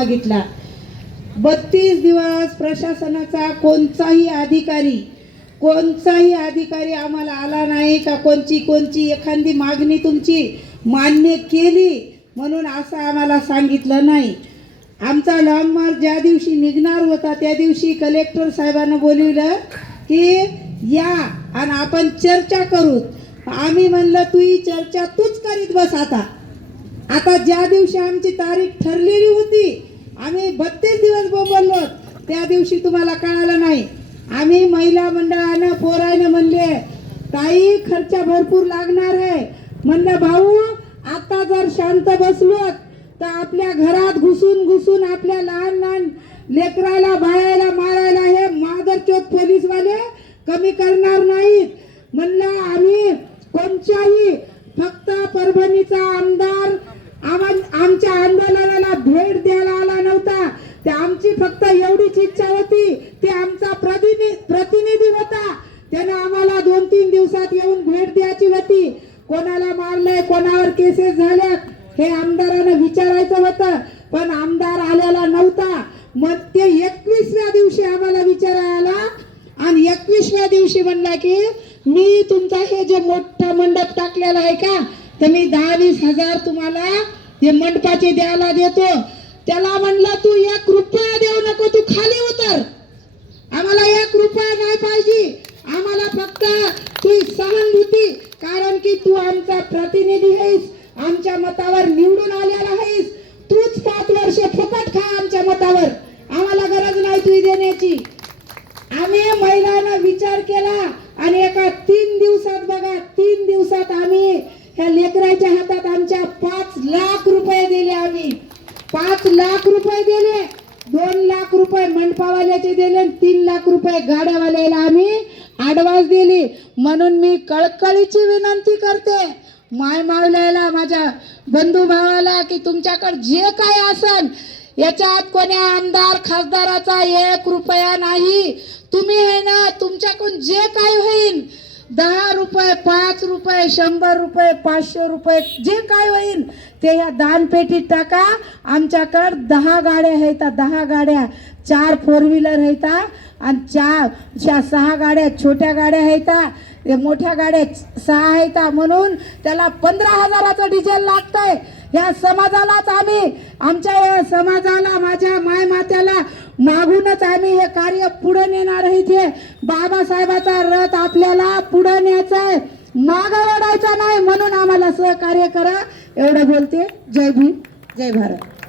मागितला. बत्तीस दिवस प्रशासनाचा कोणताही अधिकारी कोणताही अधिकारी आम्हाला आला नाही का? कोणची कोणची एखादी मागणी तुमची मान्य केली म्हणून असं आम्हाला सांगितलं नाही. आमचा लॉंग मार्च ज्या दिवशी निघणार होता त्या दिवशी कलेक्टर साहेबांना बोलविलं की या आणि आपण चर्चा करू. आम्ही म्हणलं तू ही चर्चा तूच करीत बस आता. आता ज्या दिवशी आमची तारीख ठरलेली होती आम्ही बत्तीस दिवस बोबललो. त्या दिवशी तुम्हाला कळालं नाही. आम्ही महिला मंडळानं पोरानं म्हणले ताई खर्च भरपूर लागणार आहे. म्हणलं भाऊ आता जर शांत बसलो तर आपल्या घरात घुसून घुसून आपल्या लहान लहान लेकराला बाळायला मारायला हे मादरचोत पोलीसवाले कमी करणार नाहीत. म्हणलं आम्ही कोणत्याही फक्त परभणीचा आमदार आमच्या आंदोलनाला भेट द्यायला आला नव्हता. ते आमची फक्त एवढीच इच्छा होती ते आमचा प्रतिनिधी प्रतिनिधी होता. त्यानं आम्हाला दोन तीन दिवसात येऊन भेट द्यायची होती. कोणाला मारलंय कोणावर केसेस झाल्या हे आमदारानं विचारायचं होतं. पण आमदार आलेला नव्हता. मग ते एकवीसव्या दिवशी आम्हाला विचारायला आणि एकवीसव्या दिवशी म्हणला की मी तुमचा हे जे मोठा मंडप टाकलेला आहे का तर मी दहा वीस हजार तुम्हाला हे मंडपाचे द्यायला देतो. त्याला म्हणला तू एक रुपया देऊ नको तू खाली उतर. आम्हाला एक रुपया नाही पाहिजे. आम्हाला फक्त तू सहानुभूती. कारण की तू आमचा प्रतिनिधी आहेस. आमच्या मतावर निवडून आलेला आहेस. तूच पाच वर्ष फुकट खा आमच्या मतावर. आम्हाला गरज नाही तुझी देण्याची. आम्ही महिलांना विचार केला आणि एका ती दिवसात बघा तीन दिवसात आम्ही ह्या लेकराच्या हातात आमच्या पाच लाख रुपये दिले आम्ही पाच लाख रुपये दिले. दोन लाख रुपये मंडपावाल्याचे दिले तीन लाख रुपये गाड्यावाल्याला आम्ही ॲडव्हान्स दिली. म्हणून मी कळकळीची विनंती करते. माय मावल्याला माझ्या बंधू भावाला की तुमच्याकडे जे काय असन याच्यात कोण्या आमदार खासदाराचा एक रुपया नाही. तुम्ही आहे ना तुमच्याकडून जे काय होईल दहा रुपये पाच रुपये शंभर रुपये पाचशे रुपये जे काय होईल ते ह्या दानपेटीत टाका. आमच्याकडं दहा गाड्या आहेत. दहा गाड्या चार फोर व्हीलर आहेत. आणि चार ज्या सहा गाड्या छोट्या गाड्या आहेत. मोठ्या गाड्या सहा आहेत. म्हणून त्याला पंधरा हजाराचं डिझेल लागतंय. या समाजालाच आम्ही आमच्या या समाजाला माझ्या मायमात्याला मागूनच आम्ही हे कार्य पुढे नेणार आहे इथे. बाबासाहेबाचा रथ आपल्याला पुढे न्यायचा आहे. मागं ओढायचा नाही म्हणून आम्हाला सहकार्य करा. एवढं बोलते. जय भीम जय भारत.